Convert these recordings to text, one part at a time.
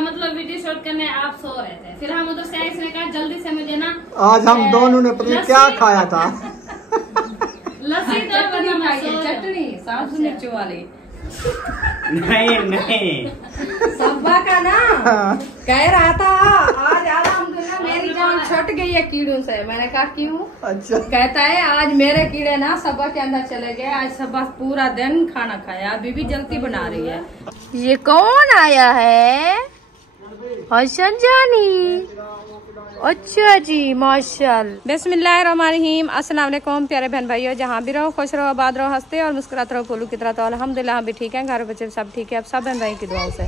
मतलब video shoot करने आप सो रहे थे, फिर हम उधर से आए, इसने कहा जल्दी से मुझे ना आज हम दोनों ने पता क्या खाया था। लस्सी तो बनाना, चटनी सासू मिर्च वाली। नहीं सब्बा का ना कह रहा था आज अल्हम्दुलिल्लाह मेरी जान छूट गई है कीड़ों से। मैंने कहा क्यों? अच्छा। कहता है आज मेरे कीड़े ना सब्बा के अंदर चले गए, आज सब्बा पूरा दिन खाना खाया, अभी भी जल्दी बना रही है। ये कौन आया है? हसन जानी। अच्छा जी माशाल्लाह। बिस्मिल्लाहिर्रहमानिर्रहीम। अस्सलाम वालेकुम प्यारे बहन भाइयों, जहाँ भी रहो खुश रहो, आबाद रहो, हंसते और मुस्कुराते रहो फूलों की तरह। तो अल्हम्दुलिल्लाह हम भी ठीक हैं, घर बच्चे सब ठीक है, अब सब बहन भाई की दुआओं से।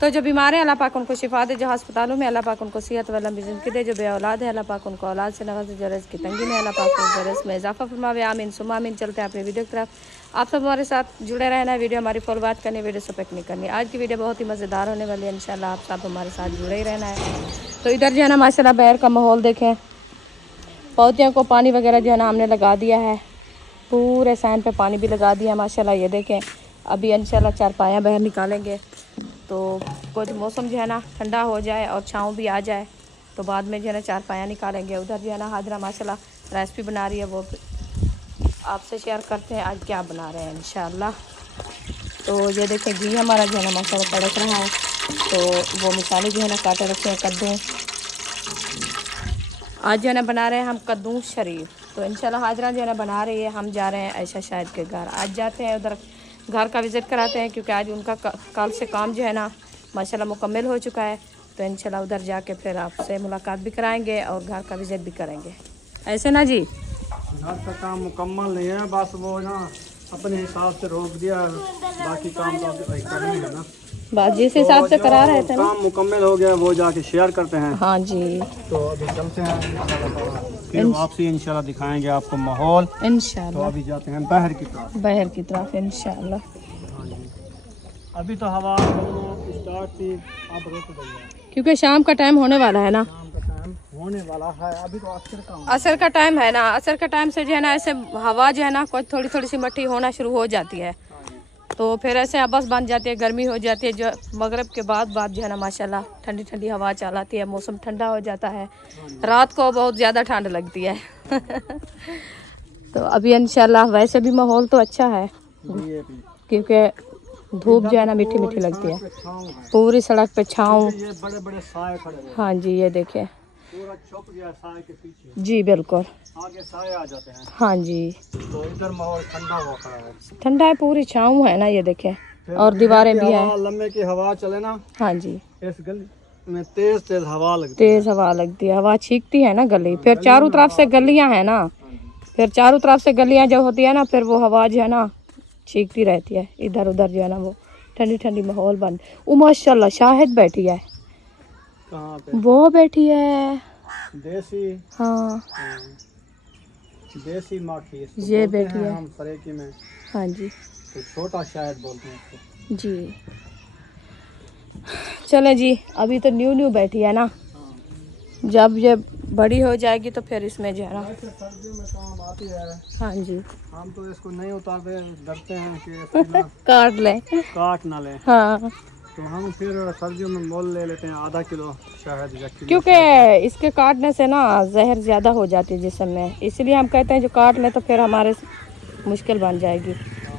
तो जो बीमार है अल्लाह पाक उनको शिफा दे, जो अस्पतालों में अल्लाह पाक उनको सेहत व लंबी ज़िंदगी दे, जो बे औलाद है अल्लाह पाक उनको औलाद से नवाज़े, जो रिज़्क़ की तंगी में अल्लाह पाक उनको रिज़्क़ में इजाफा फरमावे, आमीन सुम्मा आमीन। चलते हैं अपनी वीडियो की तरफ। आप सब हमारे साथ जुड़े रहना है, वीडियो हमारी फुल बात करनी, वीडियो सपेक्ट नहीं करनी। आज की वीडियो बहुत ही मज़ेदार होने वाली है, इंशाल्लाह आप सब हमारे साथ जुड़े ही रहना है। तो इधर जो है ना माशाल्लाह बाहर का माहौल देखें, पौधों को पानी वगैरह जो है ना हमने लगा दिया है, पूरे सैन पे पानी भी लगा दिया माशाल्लाह। ये देखें अभी इंशाल्लाह चारपायाँ बाहर निकालेंगे, तो कुछ मौसम जो है ना ठंडा हो जाए और छाँव भी आ जाए, तो बाद में जो है ना चारपायाँ निकालेंगे। उधर जो है ना हाजरा माशाल्लाह रेसिपी बना रही है, वो आपसे शेयर करते हैं आज क्या बना रहे हैं इंशाल्लाह। तो ये देखें घी हमारा जो है ना माशाल्लाह तड़क रहा है, तो वो मिसाले जो है ना काटे रखे हैं कद्दू। आज जो है ना बना रहे हैं हम कद्दू शरीफ, तो इंशाल्लाह हाजरा जो है ना बना रही है। हम जा रहे हैं ऐशा शाहिद के घर, आज जाते हैं उधर घर का विज़िट कराते हैं, क्योंकि आज उनका कल से काम जो है ना माशाल्लाह मुकम्मल हो चुका है। तो इंशाल्लाह उधर जाके फिर आपसे मुलाकात भी कराएंगे और घर का विज़िट भी करेंगे, ऐसे ना जी। घर का काम मुकम्मल नहीं है, बस वो ना अपने हिसाब से रोक दिया, बाकी काम तो करना है ना, बात जिस हिसाब से करा रहे थे ना, काम मुकम्मल हो गया, वो जाके शेयर करते हैं। हाँ जी। तो अभी चलते हैं, फिर वापसी इंशाल्लाह दिखाएंगे आपको माहौल इंशाल्लाह। तो अभी जाते हैं बाहर की तरफ, इंशाल्लाह। अभी तो हवा स्टार्ट थी, अब रुक गई है, क्योंकि शाम का टाइम होने वाला है ना, होने वाला है। अभी तो असर का टाइम है ना, असर का टाइम से जो है ना ऐसे हवा जो है ना कुछ थोड़ी थोड़ी सी मट्टी होना शुरू हो जाती है, तो फिर ऐसे अबस बन जाती है, गर्मी हो जाती है। जो मगरिब के बाद जो है ना माशाल्लाह ठंडी ठंडी हवा चलाती है, मौसम ठंडा हो जाता है, रात को बहुत ज़्यादा ठंड लगती है। तो अभी इंशाल्लाह वैसे भी माहौल तो अच्छा है, क्योंकि धूप जो है ना मीठी मीठी लगती है, पूरी सड़क पे छाँव। हाँ जी ये देखिए पूरा छुप गया साए के पीछे। जी बिल्कुल, आगे साए आ जाते हैं। हाँ जी, तो इधर माहौल ठंडा हुआ खड़ा है, ठंडा है, पूरी छाँव है ना, ये देखे, और दीवारें भी हैं। लम्बे की हवा चले ना, हाँ जी, इस गली में तेज तेज हवा लगती है, तेज हवा लगती है, हवा छींकती है ना गली, फिर चारों तरफ से गलियां है ना, फिर चारों तरफ से गलियां जो होती है ना, फिर वो हवा जो है ना छींकती रहती है इधर उधर, जो है ना वो ठंडी ठंडी माहौल बन। वो माशाल्लाह शाहिद बैठी है, कहाँ पे? वो बैठी है देसी, हाँ देसी माखी ये बैठी है हम सरेकी में। हाँ जी, तो छोटा शायद बोलते हैं इसको। जी चले जी, अभी तो न्यू बैठी है ना, जब ये बड़ी हो जाएगी तो फिर इसमें जो है ना सर्दियों में काम आती है। हाँ जी, हम तो इसको नहीं उतारते, डरते हैं कि काट ना लें। हाँ, तो हम फिर सर्दियों में मोल ले लेते हैं, आधा किलो शहद या किलो, क्योंकि इसके काटने से ना जहर ज़्यादा हो जाती है जिस्म में, इसलिए हम कहते हैं जो काट ले तो फिर हमारे मुश्किल बन जाएगी।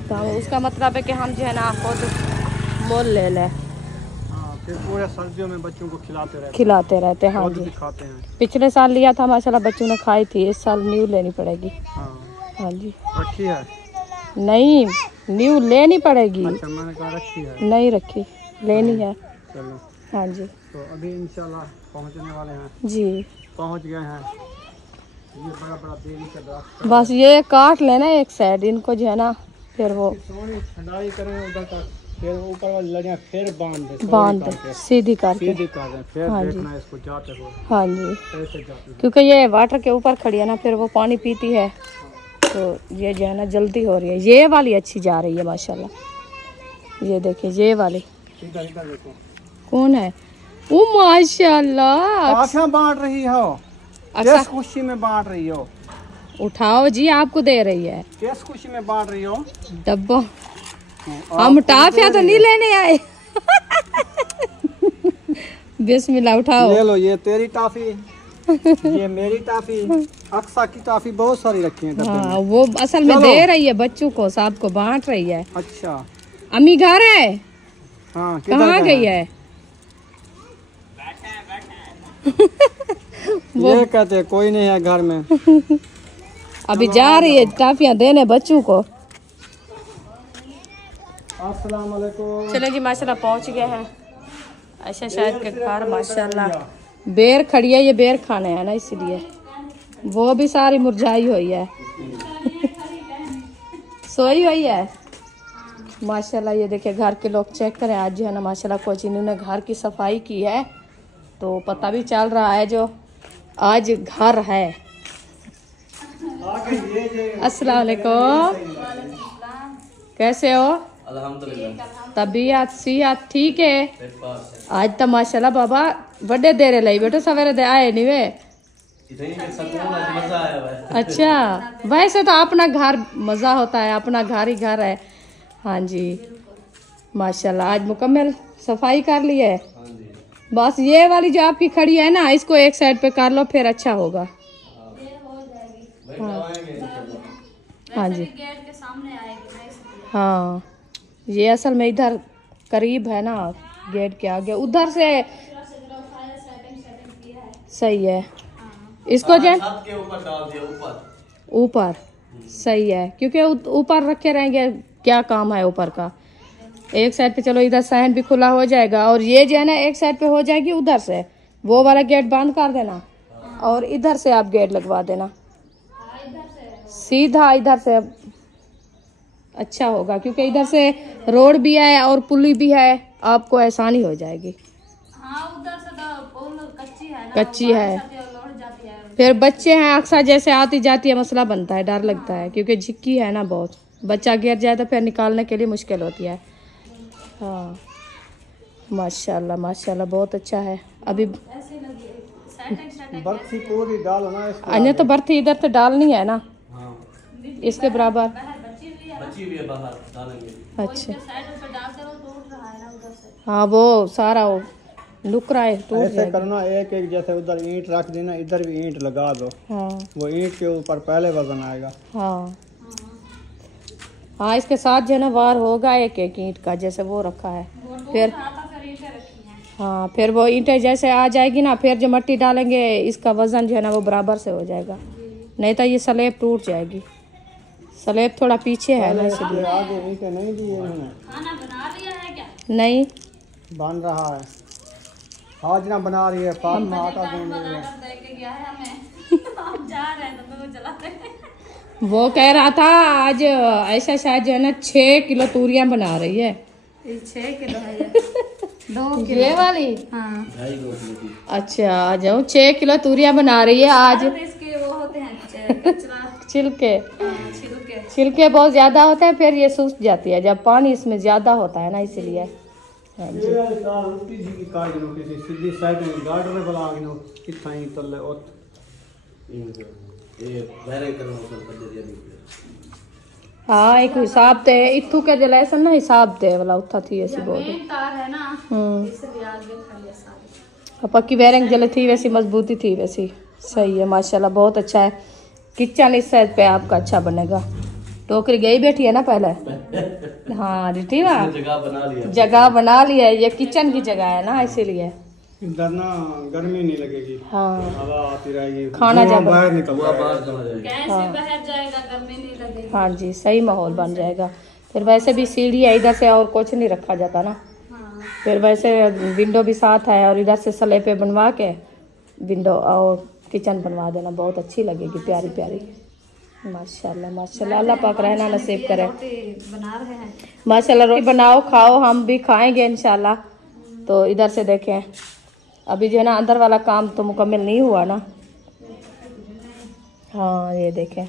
तो हम उसका मतलब है कि हम जो है ना खुद मोल ले लें। हाँ, फिर पूरे सर्दियों में बच्चों को खिलाते रहते हैं। हाँ जी, खाते हैं। पिछले साल लिया था माशाल्लाह बच्चों ने खाई थी, इस साल न्यू लेनी पड़ेगी। हाँ जी, रखी है? नहीं, न्यू लेनी पड़ेगी। अच्छा, मैंने कहा रखी है। नहीं रखी, लेनी है। चलो, हाँ जी, तो अभी इंशाल्लाह पहुंचने वाले हैं जी, पहुंच गए हैं। ये बड़ा बड़ा देरी का रास्ता, बस ये काट लेना एक साइड, इनको जो है ना फिर वो सोनी ठंडाई करें उधर तक, फिर ऊपर वाली लड़ियाँ फिर बांध सीधी करके, फिर हाँ देखना इसको जाते हुए। हाँ जी, कैसे जाते हैं, क्योंकि ये वाटर के ऊपर खड़ी है ना, फिर वो पानी पीती है, तो ये जो है ना जल्दी हो रही है। ये वाली अच्छी जा रही है माशाल्लाह, ये देखिए ये वाली। इधर देखो कौन है वो? माशाल्लाह बांट रही हो, किस खुशी में बांट रही हो? उठाओ जी, आपको दे रही है। किस खुशी में बांट रही हो? डब्बा, हम टाफिया तो नहीं लेने आए। बिस्मिल्लाह उठाओ। ये लो, ये तेरी टॉफी, ये मेरी टॉफी, अक्सा की टॉफी बहुत सारी रखी है। हाँ, वो असल में दे रही है बच्चों को, साहब को बांट रही है। अच्छा, अम्मी घर है? हाँ, कहाँ गई है? ये कहते हैं कोई नहीं है घर में। अभी जा रही है टॉफियाँ देने बच्चों को। अस्सलाम वालेकुम। चलो जी, माशाल्लाह पहुँच गए हैं ऐसा शायद के घर। माशाल्लाह बेर खड़ी है, ये बेर खाने है ना, इसलिए वो भी सारी मुरझाई हुई है। सोई हुई है माशाल्लाह। ये देखिए घर के लोग चेक करें, आज जो है ना माशाल्लाह कुछ इन्होंने घर की सफाई की है, तो पता भी चल रहा है जो आज घर है। अस्सलाम वालेकुम, कैसे हो? तबीयत सेहत ठीक है? आज तो माशाल्लाह बाबा बड़े देर लाई बेटो, सवेरे दे आए नहीं वे। अच्छा, वैसे तो अपना घर मजा होता है, अपना घर ही घर है। हाँ जी माशाल्लाह, आज मुकम्मल सफाई कर ली है। बस ये वाली जो आपकी खड़ी है ना, इसको एक साइड पे कर लो, फिर अच्छा होगा। हाँ जी, हाँ, ये असल में इधर करीब है ना, गेट के आगे, उधर से सही है। इसको जो ऊपर सही है, क्योंकि ऊपर रखे रहेंगे, क्या काम है ऊपर का। एक साइड पे चलो, इधर सहन भी खुला हो जाएगा, और ये जो है ना एक साइड पे हो जाएगी, उधर से वो वाला गेट बंद कर देना, और इधर से आप गेट लगवा देना सीधा इधर से। अच्छा होगा, क्योंकि इधर से रोड भी है और पुली भी है, आपको आसानी हो जाएगी। हाँ, उधर से तो पुल कच्ची है, फिर बच्चे हैं अक्सर, जैसे आती जाती है मसला बनता है, डर लगता है, क्योंकि झिक्की है ना बहुत, बच्चा गिर जाए तो फिर निकालने के लिए मुश्किल होती है। हाँ माशाल्लाह माशाल्लाह, बहुत अच्छा है। अभी बर्फी पूरी डालो ना इसको। अन्य तो बर्फी इधर तो डालनी है ना, इसके बराबर। अच्छा, हाँ, वो सारा वो लुक रहा है, टूट ऐसे करना, एक एक जैसे उधर ईंट रख देना, इधर भी ईंट लगा दो। हाँ, वो ईंट के ऊपर पहले वजन आएगा। हाँ हाँ, इसके साथ जो है ना वार होगा एक एक ईंट का, जैसे वो रखा है। फिर हाँ, फिर वो ईंटें जैसे आ जाएगी ना, फिर जो मिट्टी डालेंगे इसका वजन जो है ना वो बराबर से हो जाएगा, नहीं तो ये स्लैब टूट जाएगी। स्लैब थोड़ा पीछे है ना, इसलिए। आगे ईंटें नहीं दी इन्होंने। खाना बना लिया है क्या? नहीं बन रहा है, हाजरा बना रही है, फातिमा आटा गूंद रही है। देके गया है हमें। आप जा रहे हैं तो चलाते हैं। वो कह रहा था आज ऐसा शायद जो है ना 6 किलो तूरियां बना रही है। 6 किलो है ये। 2 किलो ये वाली? हाँ। अच्छा, आ जाओ, 6 किलो तूरियां बना रही है आज। इसके वो होते हैं कचरा, छिलके, छिलके छिलके बहुत ज्यादा होता है, फिर ये सूख जाती है जब पानी इसमें ज्यादा होता है ना, इसलिए। हाँ जी, सीधी साइड में गार्डन में बना गिनो कितना ही तल्ले और हाँ, एक हिसाब ते इथू के जलासन ना, हिसाब ते वाला उठा थी ऐसी बोल। तार है ना, इसलिए आगे खाली सारी पक्की वायरिंग जले थी वैसी, मजबूती थी वैसी। सही है माशाल्लाह, बहुत अच्छा है। किचन इस साइड पे आपका अच्छा बनेगा। टोकरी गई बैठी है ना पहले। हाँ रिठी ना, जगह बना लिया है, ये किचन की जगह है ना, इसीलिए इधर ना गर्मी नहीं लगेगी। हाँ, हवा आती रहेगी, खाना जब बाहर निकल जाएगा। गैस से बाहर जाएगा, गर्मी नहीं लगेगी। हाँ जी, सही माहौल बन जाएगा। फिर वैसे भी सीढ़ी है, इधर से और कुछ नहीं रखा जाता ना। फिर वैसे विंडो भी साथ है, और इधर से स्लैब पे बनवा के विंडो और किचन बनवा देना, बहुत अच्छी लगेगी, प्यारी प्यारी। माशाल्लाह माशाल्लाह, अल्लाह पाक रहना नसीब करे। बना रहे हैं माशाल्लाह, रोटी बनाओ खाओ, हम भी खाएंगे इंशाल्लाह। तो इधर से देखें, अभी जो है ना अंदर वाला काम तो मुकम्मल नहीं हुआ ना। हाँ, ये देखें,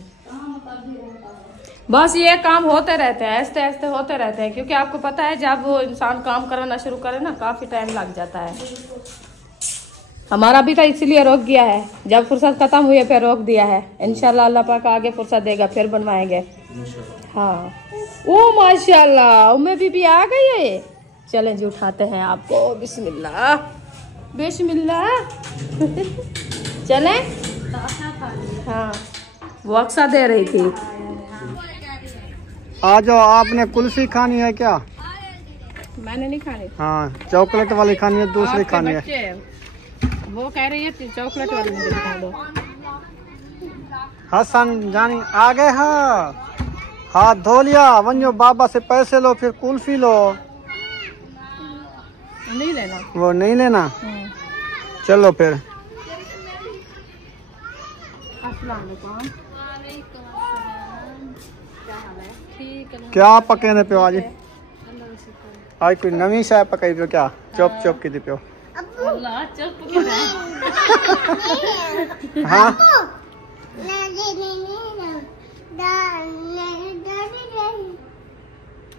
बस ये काम होते रहते हैं, ऐसे ऐसे होते रहते हैं, क्योंकि आपको पता है जब वो इंसान काम करना शुरू करे ना, काफ़ी टाइम लग जाता है। हमारा भी तो इसलिए रोक गया है, जब फुर्सत खत्म हुई है फिर रोक दिया है। इंशाल्लाह अल्लाह पाक आगे फुर्सत देगा, फिर बनवाएंगे। हाँ, ओ माशाल्लाह, उम्मे बीबी आ गई है। चलें जी, उठाते हैं आपको। बिस्मिल्लाह। बिस्मिल्लाह। चले। हाँ वो अक्सा दे रही थी। आ जाओ, आपने कुल्फी खानी है क्या? मैंने नहीं खानी। हाँ चॉकलेट वाली खानी है, दूसरी खानी है। वो कह रही है चॉकलेट वाली मुझे दिखा दो। हसन जानी आ गए। हाँ हाथ धो लिया, वंजो बाबा से पैसे लो, फिर कुल्फी लो। नहीं लेना, वो नहीं लेना। चलो फिर। क्या पके पे आज? आज कोई नवी शाय पकाई पियो क्या? चौप चौप की पियो। हाँ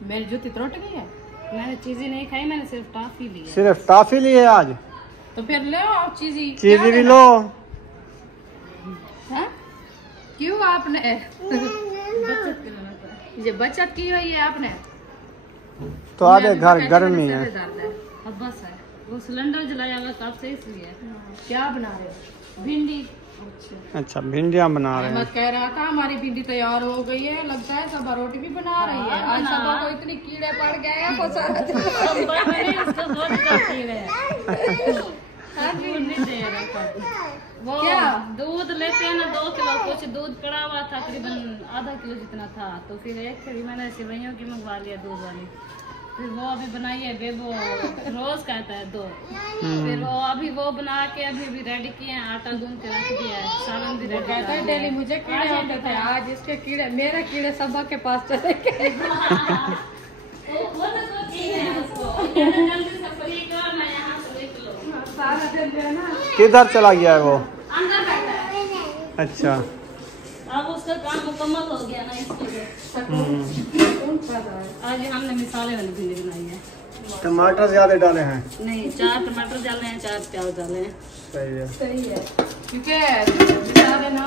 मेरी जूती त्रुट गई है। मैंने चीज़ी नहीं खाई, मैंने सिर्फ टॉफी ली है। सिर्फ टॉफी ली है आज? तो फिर ले आओ चीज़ी। चीज़ी भी लो। हाँ? क्यों आपने ये बचत की हुई है आपने? तो आधे घर गर्मी है। अब बस है, वो सिलेंडर जलाया हुआ कब से, इसलिए। क्या बना रहे हो? भिंडी। अच्छा भिंडियाँ बना रहे हैं। मत कह रहा था हमारी भिंडी तैयार हो गई है, लगता है सबा रोटी भी बना रही है। आज सबा को इतनी कीड़े पड़ गए हैं। वो क्या दूध लेते हैं ना 2 किलो, कुछ दूध पड़ा हुआ था, तकरीबन आधा किलो जितना था, तो फिर एक थैली मैंने सिवैयों की मंगवा लिया दूध वाली। फिर वो अभी बनाई है बेबो, रोज कहता है 2। फिर वो अभी वो बना के अभी रेडी किए हैं, आटा गूंद के रख दिया है, सालन भी रेडी कहता है। डेली मुझे कीड़े होते थे, आज इसके कीड़े, मेरे कीड़े सबा के पास चले गए। किधर चला गया है वो? अंदर बैठा है। अच्छा अब उसका काम मुकम्मल हो गया ना, इसलिए आज हमने मिसाले वाली भिंडी बनाई है। टमाटर ज्यादा डाले हैं? नहीं, 4 टमाटर डाले हैं, 4 प्याज डाले हैं। सही है। क्योंकि मिसाले ना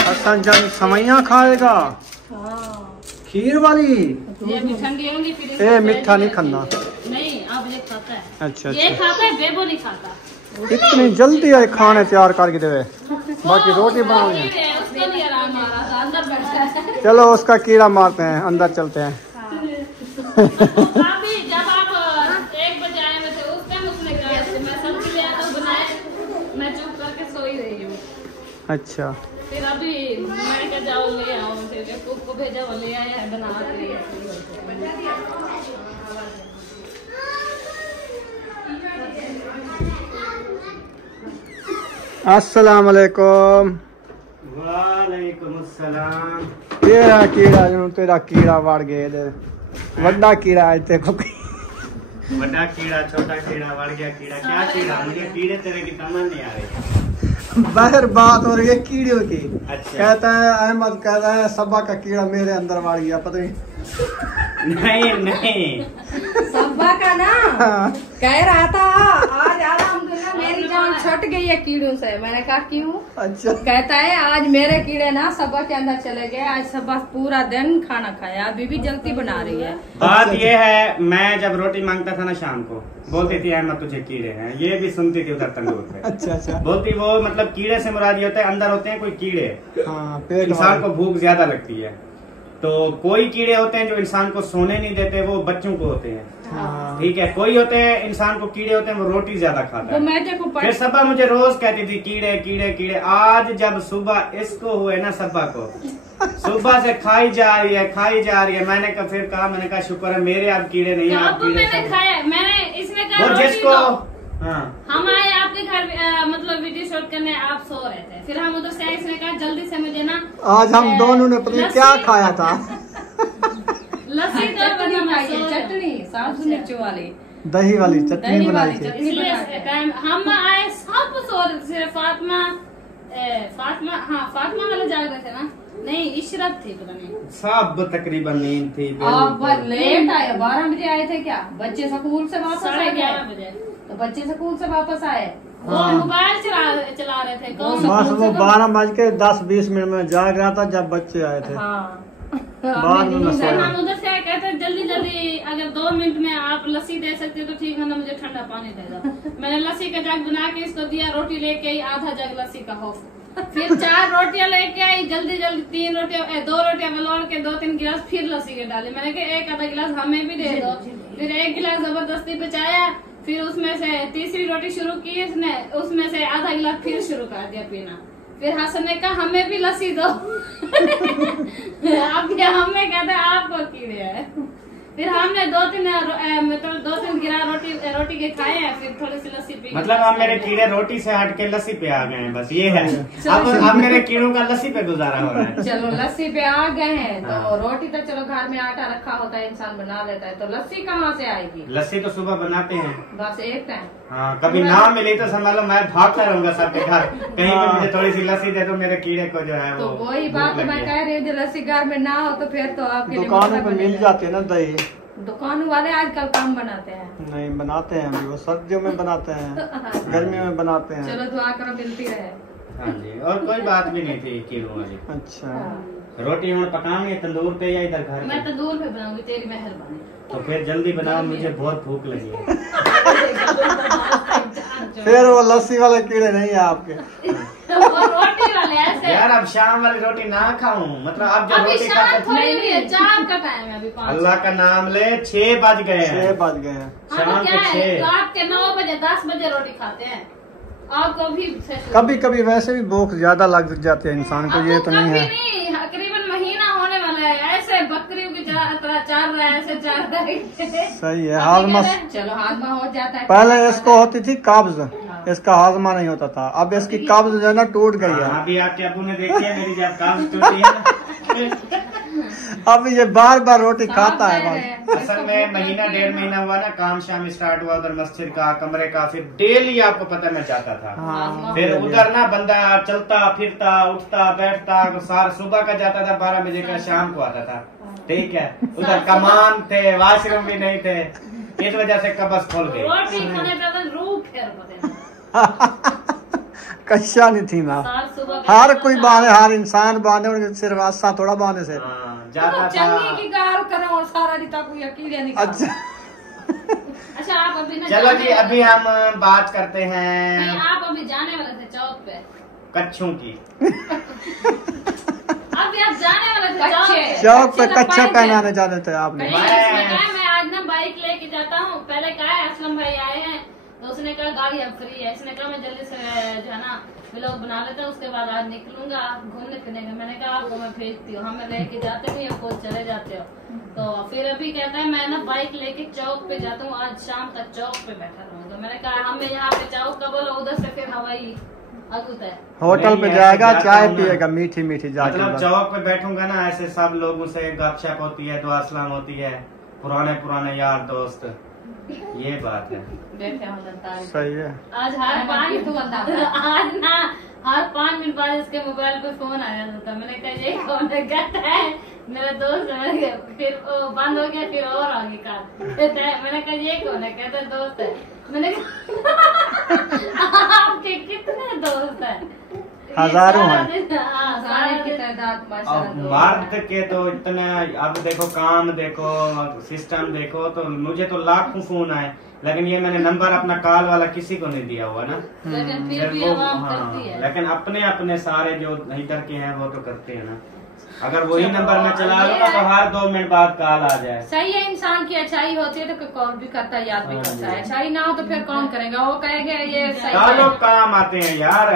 हसन जान समैया खाएगा। हाँ खीर वाली। ये भी ठंडी होंगी फिर। ए मीठा नहीं खाना। नहीं अब ये खाता है। अच्छा ये खाता है, बेबो नहीं खाता। इतनी जल्दी है खाने तैयार करके देवे, बाकी रोटी बनाओगे। उसके लिए आराम आ रहा था, अंदर बैठा है। चलो उसका कीड़ा मारते हैं, अंदर चलते हैं। अभी जब आप 1 बजे आए हुए थे, उस टाइम उसने कहा मैं सब्जी ले आता हूँ बनाए, मैं चुप करके सोई रही हूँ। अच्छा फिर अभी मैंने कहा जाओ ले आओ, फिर कुक को भेजा, वो ले आया है बना के। अस्सलाम वालेकुम। वालेकुम अस्सलाम। तेरा कीड़ा जो तेरा कीड़ा वाड़ गए दे, बड़ा कीड़ा है तेरे को। बड़ा कीड़ा, छोटा कीड़ा, बढ़ गया कीड़ा, क्या कीड़ा? मुझे कीड़े तेरे की समझ नहीं आ रही। बाहर बात हो रही है कीड़ों की। अच्छा। कहता है अहमद, कहता है सबा का कीड़ा मेरे अंदर वाड़ गया, पता नहीं। नहीं सब्बा का ना कह रहा था आज अल्हम्दुलिल्लाह मेरी जान छूट गई है कीड़ों से। मैंने कहा क्यों? अच्छा कहता है आज मेरे कीड़े ना सब्बा के अंदर चले गए, आज सब्बा पूरा दिन खाना खाया, अभी भी जल्दी बना रही है। बात ये है, मैं जब रोटी मांगता था ना शाम को, बोलती थी अहमद तुझे कीड़े हैं, ये भी सुनती थी उधर तंदूर पे। अच्छा बोलती वो मतलब कीड़े से मुराद ये होता है अंदर होते हैं कोई कीड़े। हाँ पेट इंसान को भूख ज्यादा लगती है, तो कोई कीड़े होते हैं जो इंसान को सोने नहीं देते, वो बच्चों को होते हैं। हाँ। ठीक है, कोई होते हैं इंसान को कीड़े होते हैं वो रोटी ज्यादा खाता है। मैं फिर सब्बा मुझे रोज कहती थी कीड़े कीड़े कीड़े। आज जब सुबह इसको हुए ना सब्बा को, सुबह से खाई जा रही है खाई जा रही है। मैंने कहा शुक्र है मेरे अब कीड़े नहीं है। मैंने खाया, मैंने इसमें कहा वो जिसको हाँ हम आए आपके घर, मतलब वीडियो शूट करने, आप सो रहे थे, फिर हम उधर से इसने कहा जल्दी से मुझे ना आज हम दोनों ने पता नहीं क्या खाया था। लस्सी चटनी सासू मिर्च वाली, दही वाली चटनी बनाई थी। इसलिए टाइम हम आए सब सो रहे थे, सिर्फ फातिमा वाले जाग रहे थे ना, नहीं इशरत थी पता नहीं, सब तकरीबन नींद थी। लेट आए, 12 बजे आए थे क्या? बच्चे स्कूल से वापस आए? 11:30 बजे तो बच्चे स्कूल से वापस आए, वो मोबाइल चला रहे थे। बस वो 12 बज के 10-20 मिनट में जाग रहा था जब बच्चे आए थे। हाँ बाद में हम उधर से कहते हैं जल्दी जल्दी अगर 2 मिनट में आप लस्सी दे सकते हो तो ठीक है ना, मुझे ठंडा पानी दे दो। मैंने लस्सी का जग बना के इसको दिया, रोटी लेके आई, आधा जग लस्सी का हो। फिर 4 रोटियां लेके आई, जल्दी जल्दी 2 रोटियां बलौर के 2-3 गिलास फिर लस्सी के डाले। मैंने कहा 1 आधा गिलास हमें भी दे दो। फिर 1 गिलास जबरदस्ती बचाया, फिर उसमें से तीसरी रोटी शुरू की इसने, उसमें से आधा गिलास फिर शुरू कर दिया पीना। फिर हसन ने कहा हमें भी लस्सी दो। अब क्या हमें कहते हैं आपको कीड़े है। फिर हमने 2-3 गिरा रोटी के खाए हैं, फिर थोड़ी सी लस्सी पी। मतलब अब मेरे कीड़े रोटी से हट के लस्सी पे आ गए हैं, बस ये है। अब मेरे कीड़ों का लस्सी पे गुजारा हो रहा है। चलो लस्सी पे आ गए हैं तो रोटी तो चलो घर में आटा रखा होता है, इंसान बना लेता है, तो लस्सी कहाँ से आएगी? लस्सी तो सुबह बनाते हैं, बस एक टाइम। हाँ, कभी ना मिली तो समझ लो मैं भागता रहूंगा सबके घर, कहीं पे मुझे थोड़ी सी लस्सी दे तो मेरे कीड़े को जो है तो वही बात मैं कह रही हूँ, लस्सी घर में ना हो तो फिर तो आपके दुकानों पे मिल जाते हैं ना दही। दुकान वाले आजकल कम बनाते हैं। नहीं बनाते हैं अभी, वो सर्दियों में बनाते हैं, गर्मियों में बनाते हैं। चलो दुआ करो मिलती रहे। हाँ जी, और कोई बात भी नहीं थी कीड़ों वाली। अच्छा, रोटी हम पकाएंगे तंदूर पे या इधर घर? मैं तंदूर पे बनाऊंगी, तेरी मेहरबानी। तो फिर जल्दी बनाओ, मुझे बहुत भूख लगी है। फिर वो लस्सी वाले कीड़े नहीं है आपके। वो रोटी वाले ऐसे यार अब शाम वाली रोटी ना खाऊं, मतलब अब जो अभी रोटी शाम खाते थोड़ी हुई है, 4 का टाइम है अभी 5। अल्लाह का नाम ले, 6 बज गए 6 हैं। बज गए हैं। हाँ, शाम तो क्या के है, 6। रात के 9 बजे 10 बजे रोटी खाते हैं। आपको भी कभी कभी वैसे भी भूख ज्यादा लग जाती है इंसान को, ये तो नहीं है। तकरीबन महीना होने वाला है, ऐसे बकरियों की तरह चल रहा है, ऐसे चल रहा है। सही है, हाजमा। चलो हाजमा हो जाता है। पहले इसको होती थी कब्ज, इसका हाजमा नहीं होता था, अब इसकी कब्ज जो है ना टूट गई है। अभी आपके अबू ने देखी है मेरी जब काम टूटी है। अब ये बार बार रोटी खाता है बस। असल में महीना 1.5 महीना हुआ ना, काम शाम स्टार्ट हुआ उधर मस्जिद का, कमरे का, फिर डेली आपको पता मैं जाता था। हाँ, फिर उधर ना बंदा चलता फिरता उठता बैठता, सार सुबह का जाता था 12 बजे का, शाम को आता था। ठीक है, उधर कमान थे, वॉशरूम भी नहीं थे, इस वजह से कब्ज खोल गई। रोटी खाने पे रूह फेर पते कच्चा नहीं थी ना। सुबह हर कोई बहाने, हर इंसान बहाने, सिर्फ आशा थोड़ा बहाने से। जाता था। चंगी की गाल करो और सारा दिन तक कीड़े निकाल। अच्छा, अच्छा आप अभी ना चलो जी, अभी हम बात करते नहीं, हैं आप अभी जाने वाले थे चौक पे। कच्छों की। अभी आप जाने वाले थे चौक पे। चौक पे कच्चा पहनाने जाने थे आपने। नहीं, उसने कहा मैं आज ना बाइक लेके जाता हूँ। पहले कहा है असलम भाई आए हैं, तो उसने कहा गाड़ी अब फ्री है। इसने कहा मैं जल्दी से जो है ना व्लॉग बना लेता हूँ, उसके बाद आज निकलूंगा घूमने फिरने का। मैंने कहा आपको मैं भेजती हूँ, हमें लेके जाते नहीं हो, खुद चले जाते हो। तो फिर अभी कहता है मैं ना बाइक लेके चौक पे जाता हूँ, आज शाम तक चौक पे बैठा रहूंगा। तो मैंने कहा हमें यहाँ पे चौक का बोलो, उधर से फिर हवाई अगुता है, होटल पे जाएगा, चाय पिएगा मीठी मीठी जाके। मतलब चौक पे बैठूंगा ना, ऐसे सब लोगों से गपशप होती है, दुआ सलाम होती है, पुराने यार दोस्त, ये बात है। बैठे हो सही है। आज हर 5 मिनट बाद इसके मोबाइल पे फोन आ जाता था। मैंने कहा ये कौन है? कहता है मेरा दोस्त है। फिर बंद हो गया, फिर और आगे काट कहता है। मैंने कहा ये कौन है? कहता है दोस्त है। मैंने कहा आपके कितने दोस्त है? हजारों हैं। सारे की तादाद माशाल्लाह। मर्द के तो इतना, अब देखो काम देखो, सिस्टम देखो, तो मुझे तो लाखों फोन आए, लेकिन ये मैंने नंबर अपना कॉल वाला किसी को नहीं दिया हुआ ना। लेकिन फिर भी वो, आवाम हाँ, करती है। लेकिन अपने सारे जो इधर के हैं वो तो करते हैं ना। अगर वही नंबर में चला लूंगा तो हर 2 मिनट बाद कॉल आ जाए। सही है, इंसान की अच्छाई होती है तो कॉल भी करता है, याद भी करता है। अच्छाई ना हो तो फिर कौन करेगा? वो कहेगा ये सही है। ताल्लुक काम आते हैं यार।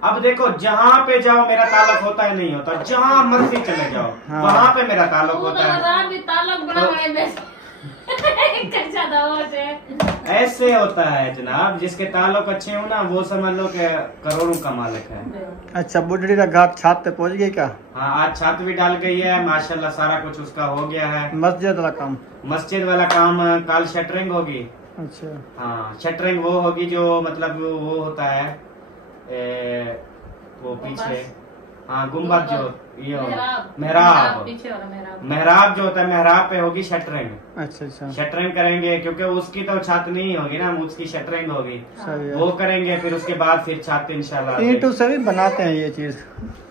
अब देखो, जहाँ पे जाओ मेरा ताल्लुक होता है नहीं होता, जहाँ मर्जी चले जाओ हाँ। वहाँ पे मेरा ताल्लुक होता है। ऐसे होता है जनाब, जिसके ताल्लुक अच्छे हो ना, वो समझ लो कि करोड़ों का मालिक है। अच्छा, बुढ़ी का घाट छत पे पहुंच गई क्या? हाँ, आज छत भी डाल गई है माशाल्लाह, सारा कुछ उसका हो गया है। मस्जिद वाला काम? मस्जिद वाला काम कल शटरिंग होगी। अच्छा, हाँ, शटरिंग वो होगी जो मतलब वो होता है वो पीछे, हाँ, गुम्बद जो ये मेहराब मेहराब पीछे वाला मेहराब। मेहराब जो होता है, मेहराब पे होगी शटरिंग। अच्छा अच्छा, शटरिंग करेंगे क्योंकि उसकी तो छत नहीं होगी ना, उसकी शटरिंग होगी, सही है। वो करेंगे। फिर उसके बाद फिर छत इंशाल्लाह। ईंटों से भी बनाते हैं ये चीज,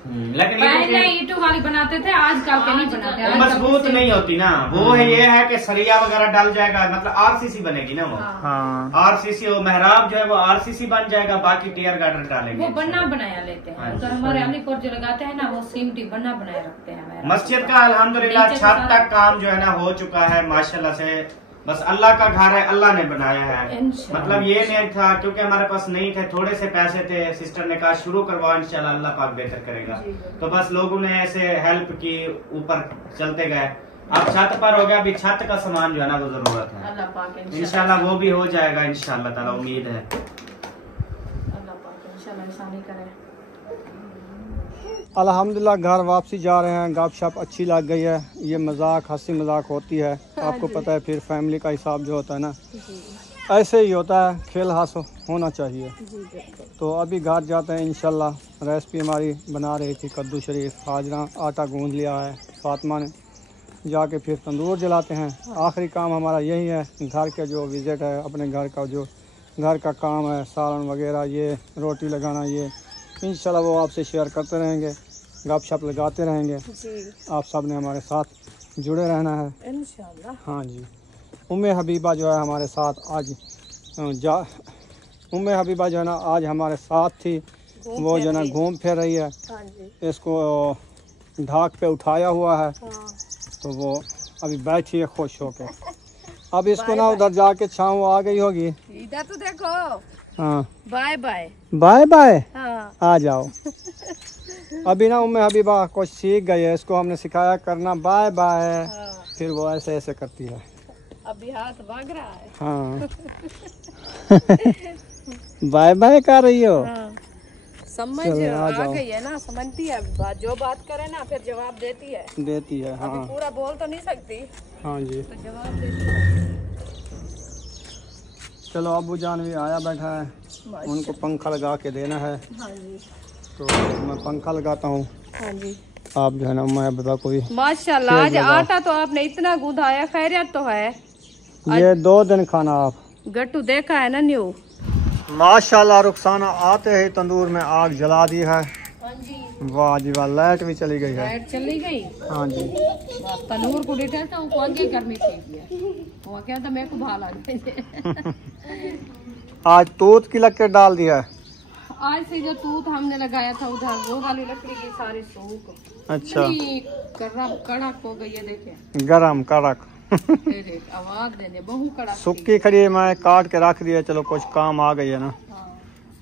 लेकिन पहले ईंटों वाली बनाते थे, आजकल के नहीं बनाते। वो मजबूत नहीं होती ना, वो है ये है कि सरिया वगैरह डल जाएगा, मतलब आरसीसी बनेगी ना वो। हाँ आरसीसी वो मेहराब जो है वो आरसीसी बन जाएगा, बाकी टियर गार्डर डालेंगे। वो बन्ना बनाया लेते हैं, उधर हमारे अलीपुर जो लगाते हैं ना, वो सीमटी बन्ना बनाया रखते हैं। मस्जिद का अल्हम्दुलिल्लाह छत तक काम जो है ना हो चुका है माशाल्लाह से। बस अल्लाह का घर है, अल्लाह ने बनाया है। मतलब ये नहीं था क्योंकि हमारे पास नहीं थे, थोड़े से पैसे थे, सिस्टर ने कहा शुरू करवाओ, इंशाल्लाह अल्लाह पाक बेहतर करेगा। तो बस लोगों ने ऐसे हेल्प की, ऊपर चलते गए। अब छत पर हो गया, अभी छत का सामान जो है ना वो जरूरत है, अल्लाह पाक इंशाल्लाह वो भी हो जाएगा इंशाल्लाह ताला, उम्मीद है। अल्लाह पाक इंशाल्लाह आसानी करे। अल्हम्दुलिल्लाह घर वापसी जा रहे हैं। गपशप अच्छी लग गई है, ये मजाक हंसी मजाक होती है, आपको पता है फिर फैमिली का हिसाब जो होता है ना ऐसे ही होता है, खेल हंस होना चाहिए। तो अभी घर जाते हैं इंशाल्लाह। रेसिपी हमारी बना रही थी कद्दू शरीफ, हाजरा आटा गूंद लिया है फातिमा ने, जाके फिर तंदूर जलाते हैं। आखिरी काम हमारा यही है, घर के जो विज़िट है, अपने घर का जो घर का काम है, सालन वगैरह, ये रोटी लगाना, ये इंशाल्लाह वो आपसे शेयर करते रहेंगे, गपशप लगाते रहेंगे। आप सब ने हमारे साथ जुड़े रहना है इंशाल्लाह। हाँ जी। उम्मे हबीबा जो है हमारे साथ आज उम्मे हबीबा जो है ना आज हमारे साथ थी, वो जो है ना घूम फिर रही है। इसको ढाक पे उठाया हुआ है, तो वो अभी बैठी है खुश होके। अब इसको ना उधर जाके छाँव आ गई होगी, इधर तो देखो। हाँ बाय बाय बाय बाय, हाँ। आ जाओ। अभी ना उम्मे हबीबा कुछ सीख गई है, इसको हमने सिखाया करना बाय बाय, फिर वो ऐसे ऐसे करती है। अभी हाथ भाग रहा है। हाँ बाय बाय कर रही हो। हाँ। समझ चलो, आ आ जाओ। गई है ना, समझती है, जो बात करे ना फिर जवाब देती है। देती है अभी हाँ पूरा बोल तो नहीं सकती, हाँ जी। तो जवाब देती है। चलो अबू जान भी आया बैठा है, उनको पंखा लगा के देना है, हाँ जी तो मैं पंखा लगाता हूँ। हाँ जी आप जो है ना मैं बता कोई माशाल्लाह। आज आटा तो आपने इतना गूंदाया, खैरियत तो है। ये 2 दिन खाना आप गट्टू देखा है ना न्यू। माशाल्लाह। रुखसाना आते ही तंदूर में आग जला दी है। वाह जी वाह, लाइट भी चली गई है। लाइट चली गई। हाँ जी। तनूर को डिटेल था, वो आगे करनी चाहिए, वो क्या था मेरे को भाला आज तूत की लकड़ी डाल दिया है। आज से जो तूत हमने लगाया था उधर, वो वाली लकड़ी की सारी सूख अच्छा कड़क हो गई है, देखे गरम कड़क। आवाज देने बहु कड़क। सुक्की खड़ी है, मैं काट के रख दिया, चलो कुछ काम आ गई है ना।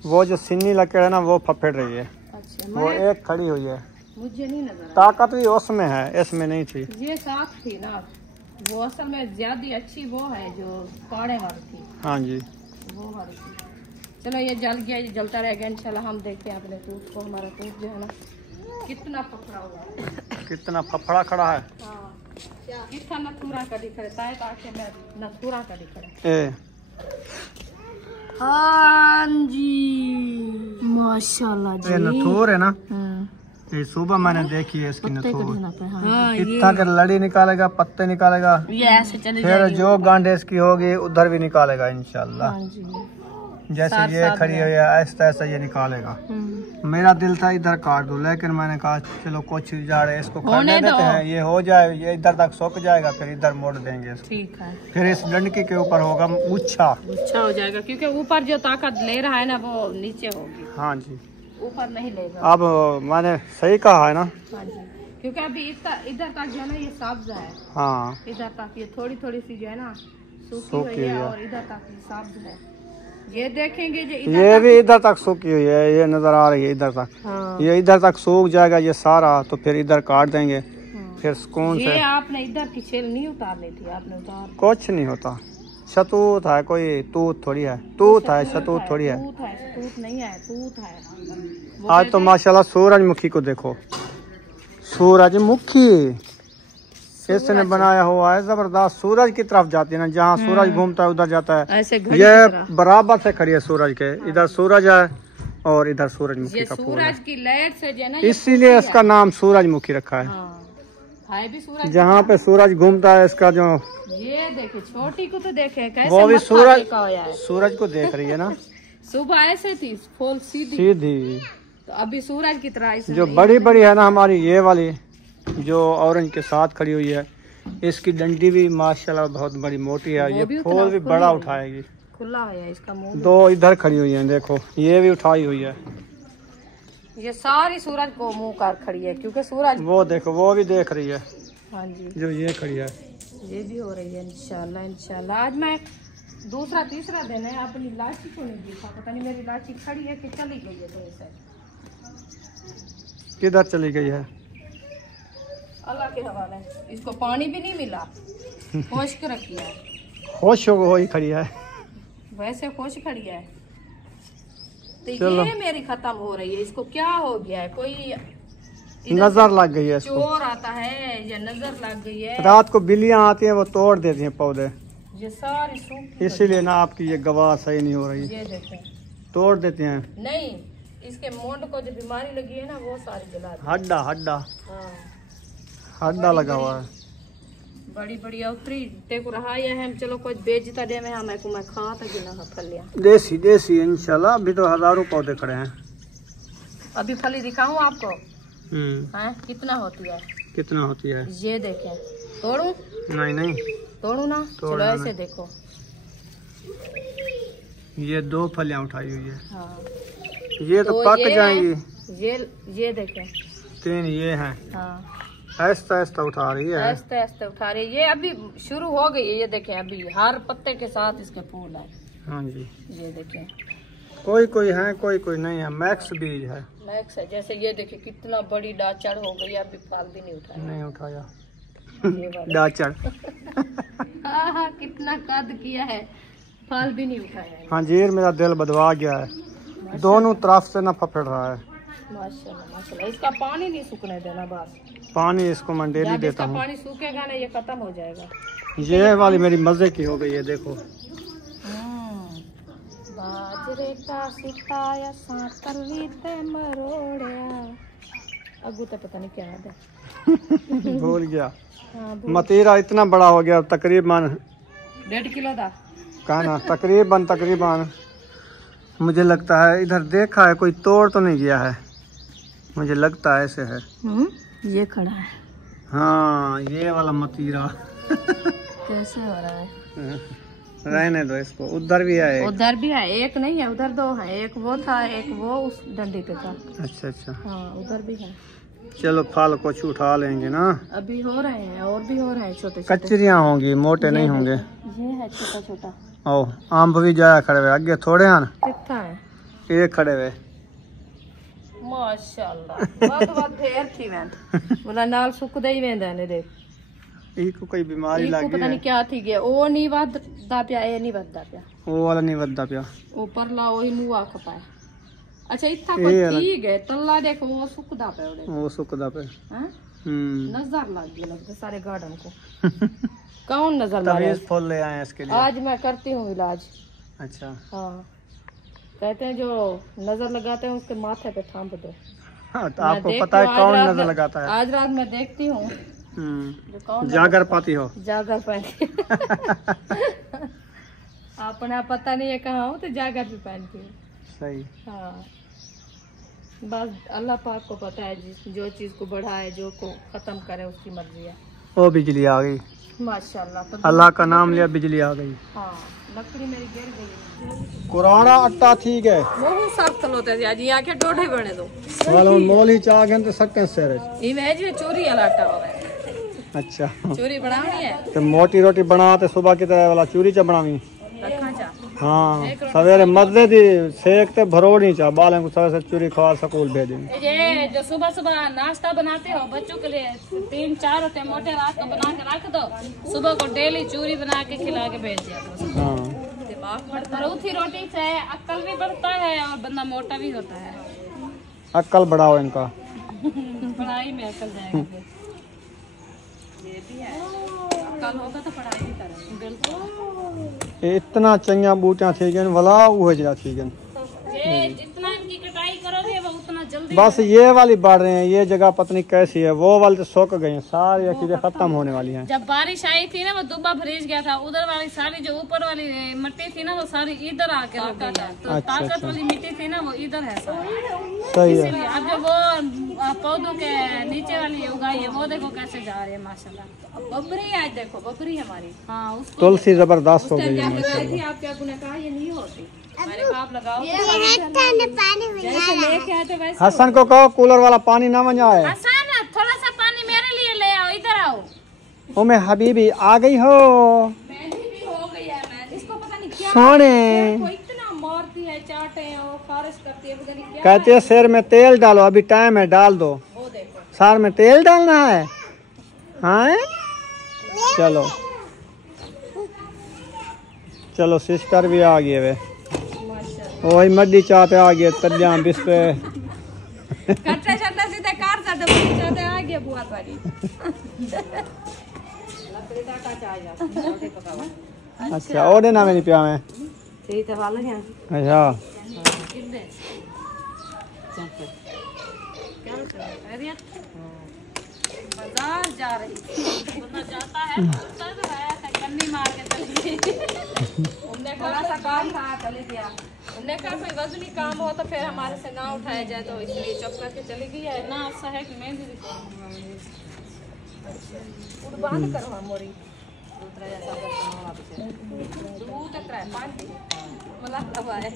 वो जो सिन्नी लकड़ी है ना वो फफड़ रही है। अच्छा वो एक खड़ी हुई है, मुझे नहीं नजर ताकत भी उसमें है, इसमें नहीं थी। ये साफ थी ना, वो असल में ज्यादा अच्छी वो है जो काड़े वाली थी, हाँ जी। वो वाली थी। चलो ये जल गया, ये जलता रहेगा इंशाल्लाह। हम देखते हैं अपने दूध को, हमारा दूध जो है ना कितना पकड़ा हुआ है, कितना फफड़ा खड़ा है। कितना नथुरा का दिख रहा है, ताकि मैं नथुरा का दिख रहा है। ए हाँ जी माशाल्लाह जी। ये नथूर है ना, ये सुबह मैंने देखी है इसकी नथूर। हाँ इतना कर लड़ी निकालेगा, पत्ते निकालेगा, ये ऐसे चले फिर जो गांडे इसकी होगी उधर भी निकालेगा इंशाल्लाह। हाँ जी। जैसे ये खड़ी हुई है ऐसा ऐसा ये निकालेगा। मेरा दिल था इधर काट दूं, लेकिन मैंने कहा चलो कुछ झाड़े इसको करने देते हैं, ये हो जाए, ये इधर तक सूख जाएगा, फिर इधर मोड़ देंगे इसको। ठीक है, फिर इस डंडकी के ऊपर होगा उच्छा। अच्छा हो जाएगा, क्योंकि ऊपर जो ताकत ले रहा है ना वो नीचे होगी, हाँ जी। ऊपर नहीं लेगा। अब मैंने सही कहा है ना। हाँ जी, क्योंकि अभी इधर तक जो है ना ये सब्ज है, हाँ इधर तक ये थोड़ी थोड़ी सी जो है ना सूखी सूखी हुई है, है। और इधर तक ये सब्ज है। ये देखेंगे जो ये भी इधर तक सूखी हुई है, ये नजर आ रही है इधर तक। हाँ। ये इधर तक सूख जाएगा ये सारा, तो फिर इधर काट देंगे, फिर सुकून ये से। आपने इधर की छेल नहीं उतारनी थी, आपने उतार। कुछ नहीं होता, शतूत है, कोई तूत थोड़ी है, तूत है, शतूत थोड़ी है। तूत है, तूत नहीं है, तूत है। आज तो माशाल्लाह सूरजमुखी को देखो, सूरजमुखी इसने बनाया हुआ है, जबरदस्त। सूरज की तरफ जाती है ना, जहाँ सूरज घूमता है उधर जाता है। ऐसे घड़ी ये बराबर से खड़ी है सूरज के, इधर सूरज है और इधर सूरजमुखी का फूल है। सूरज की लाइट से जो है ना, इसीलिए इसका नाम सूरजमुखी रखा है। है भी सूरज, जहाँ पे सूरज घूमता है इसका जो, ये देखे छोटी को तो देखे कैसे वो भी मत्था सूरज टेका हुआ है। सूरज को देख रही है ना। सुबह ऐसे थी फूल सीधी, सीधी तो अभी सूरज की तरह ऐसे जो नहीं। बड़ी बड़ी है ना हमारी, ये वाली जो ऑरेंज के साथ खड़ी हुई है, इसकी डंडी भी माशाल्लाह बहुत बड़ी मोटी है। वो ये भी फूल भी बड़ा उठाएगी। खुला है इसका मुंह। दो इधर खड़ी हुई है, देखो ये भी उठाई हुई है। ये सारी सूरज को मुंह कर खड़ी है, क्योंकि सूरज, वो देखो वो भी देख रही है, हाँ जी, जो ये खड़ी है। ये भी हो रही है इंशाल्लाह इंशाल्लाह। आज मैं दूसरा तीसरा दिन है, अपनी लाची को नहीं देखा, पता नहीं मेरी लाची खड़ी है कि चली गई है। तो ऐसे किधर चली गई है? अल्लाह के हवाले, इसको पानी भी नहीं मिला, खुश्क रखी है, खुश हो वही खड़ी है। वैसे खुश खड़ी है। तो चलो। ये मेरी खत्म हो रही है, इसको क्या हो गया है? कोई नजर लग गई है इसको, चोर आता है या नजर लग गई है। रात को बिल्लियां आती हैं, वो तोड़ देती हैं पौधे, ये सारी सूख, इसीलिए ना आपकी ये गवाह सही नहीं हो रही, ये देखें, तोड़ देते हैं। नहीं इसके मोंड को जो बीमारी लगी है ना, वो सारी जला दी। हड्डा हड्डा हाँ, हड्डा लगा हुआ है। बड़ी बड़ी उतरी ते को रहा है। हम चलो कुछ बेचता दे में, हमें को मैं खा था कि ना फलिया देसी देसी इंशाल्लाह। अभी तो हजारों पौधे खड़े हैं। अभी फली दिखाऊं आपको, हैं कितना होती है? कितना होती है? ये देखें, तोड़ू? नहीं नहीं तोड़ू ना, चलो ऐसे देखो। ये 2 फलियां उठाई हुई है। हाँ, ये तो पक जाएंगी। ये देखें, 3 ये हैं। हाँ, ऐसा ऐसा उठा रही है। आस्ते आस्ते उठा रही है। ये अभी शुरू हो गई है, ये देखें, अभी हर पत्ते के साथ इसके फूल है। हाँ जी, ये देखें, कोई कोई है कोई कोई नहीं है। मैक्स बीज है। मैक्स है। जैसे ये देखिए कितना बड़ी डाचड़ हो गई, अभी फल भी नहीं उठाया। नहीं उठाया ये वाला। डाचड़। हाँ, कितना कद किया है, फल भी नहीं उठाया है। हाँ जीर, मेरा दिल बदवा गया है, दोनों तरफ से ना फफड़ रहा है। माशाल्लाह माशाल्लाह। इसका पानी नहीं सूखने देना, बस पानी इसको मैं डेली जब देता इसका हूँ। पानी सूखेगा ना, ये खत्म हो जाएगा। ये वाली मेरी मजे की हो गई है, देखो। बाजरे का सिताया सांतली ते मरोड़िया, अगू तो पता नहीं क्या है। भूल गया। हाँ, मतीरा इतना बड़ा हो गया, तकरीबन 1.5 किलो था। कहना तकरीबन मुझे लगता है। इधर देखा है, कोई तोड़ तो नहीं गया है, मुझे लगता है ऐसे है। ये खड़ा है। हाँ, ये वाला मतीरा। कैसे हो रहा है? रहने दो इसको। उधर भी है एक। उधर भी है, एक नहीं है, उधर 2 है। एक वो था, एक वो उस डंडी पे था। अच्छा अच्छा, हाँ, उधर भी है। चलो फल कुछ उठा लेंगे ना। अभी हो रहे हैं, और भी हो रहे हैं छोटे छोटे। कचरियाँ होंगी, मोटे नहीं होंगे। ये है छोटा छोटा। ओ, आम भी जाया खड़े हुए, आगे थोड़े हैं। कितना है? एक खड़े हुए। माशाल्लाह, बहुत ढेर थी मैं। बोला नाल सुकदा ही वेंदा ने देख। इको कोई बीमारी लगी पता नहीं क्या थी गया। ओ नहीं वधदा पिया, ए नहीं वधदा पिया। वो वाला नहीं वधदा पिया। ऊपर ला वही मुंह आख पाए। अच्छा इतना कोई ठीक है, तल्ला देखो वो सुकदा पे ओड़े। वो सुकदा पे। हां, नजर लग गई लगता सारे गार्डन को। कौन नजर लगा? तवीज फूल ले आए इसके लिए। आज मैं करती हूँ इलाज। अच्छा। हाँ, कहते हैं जो नजर लगाते हैं उसके माथे पे थाम दो। हाँ, तो आपको पता है कौन नजर लगाता है? आज रात मैं देखती हूँ। जागर पाती हो? जागर पहनती। अपना पता नहीं है कहाँ हूँ, तो जागर भी पहनती हूँ। सही। हाँ, बस अल्लाह पाक को पता है, जो चीज को बढ़ाए, जो को खत्म करे, उसकी मर्जी है। वो बिजली आ गई माशाल्लाह। तो अल्लाह का नाम लिया, बिजली आ गई। हाँ, लकड़ी मेरी गिर गई। कुराना अट्टा ठीक है। बहुत सख्त होते थे आज, यहाँ के डोढे बने दो वालों मोल ही चाह गए तो सकते सर। इमेज में चोरी वाला आटा होगा। अच्छा, चोरी बनानी है तो मोटी रोटी बना ते सुबह की तरह वाला चूरी चा बनावी। रखा चा। हाँ, सवेरे मजे दी सेक ते भरोड़ी चा बालें को सवेरे चूरी खवा स्कूल भेजेंगे। ये जो सुबह सुबह नाश्ता बनाते हो बच्चों के लिए, 3-4 रोटे मोटे रात को बना के रख दो, सुबह को डेली चूरी बना के खिला के भेज दिया करो। हाँ, दिमाग बढ़ता, रोटी रोटी से अक्ल भी बढ़ता है और बंदा मोटा भी होता है। अक्ल बढ़ाओ इनका। पढ़ाई में अक्ल जाएगा फिर। ये भी है, अक्ल होगा तो पढ़ाई भी करेंगे। बिल्कुल। इतना चंगा बूटियां थी गन वाला वो जरा थी गन। ये जितना इनकी कटाई जल्दी बस ये वाली बढ़ रहे हैं, ये जगह पत्नी कैसी है, वो वाली तो सूख गई हैं, सारी चीजें खत्म होने वाली हैं। जब बारिश आई थी ना वो दुब्बा भरीज गया था, उधर वाली सारी जो ऊपर वाली मिट्टी थी ना वो सारी इधर आके लग गई है। तो ताकत वाली मिट्टी थी ना वो इधर है सही है। इसीलिए अब जो वो पौधों के नीचे वाली उगाई है वो देखो कैसे जा रही है माशाल्लाह। बबरी आज देखो, बबरी हमारी। हाँ उसको तुलसी जबरदस्त हो गई है लगाई थी आपके अबू ने कहा ये नहीं होती, मैंने कहा आप लगाओ। जैसे लेके आए थे वैसे। हसन को कहो कूलर वाला पानी ना मंगाए। आसान है, थोड़ा सा पानी मेरे लिए ले आओ, इधर आओ। ओ मैं हबीबी आ गई हो। मेहंदी भी हो गई है, मैं इसको पता नहीं क्या सोने वो इतना मारती है, चाटे हैं वो, खारिश करती है, पता नहीं क्या। कहते हैं सिर में तेल डालो, अभी टाइम है, डाल दो। वो देखो सार में तेल डालना है। हाँ चलो चलो सिस्टर भी आ गई वे, वही मड्डी चाहते आ गए तलिया बिस्पे। कट्टे छट्टे सीधे कार कर दे, चाहते आ गया बुआ वाली। लकड़ी का चाय जा रोटी पकावा। अच्छा ओडे ना मेरी पिया में। ठीक है वाला है। अच्छा बाजार जा रही बंदा जाता है तो है कन्नी मार के चली गई। उनने थोड़ा सा काम था चले गया, उनने कहा कोई वजनी काम हो तो फिर हमारे से ना उठाया जाए, तो इसलिए चुप करके चली गई है ना अच्छा है कि मेहंदी बंद करो मोरी दूसरा जैसा दूध तक पानी मतलब है।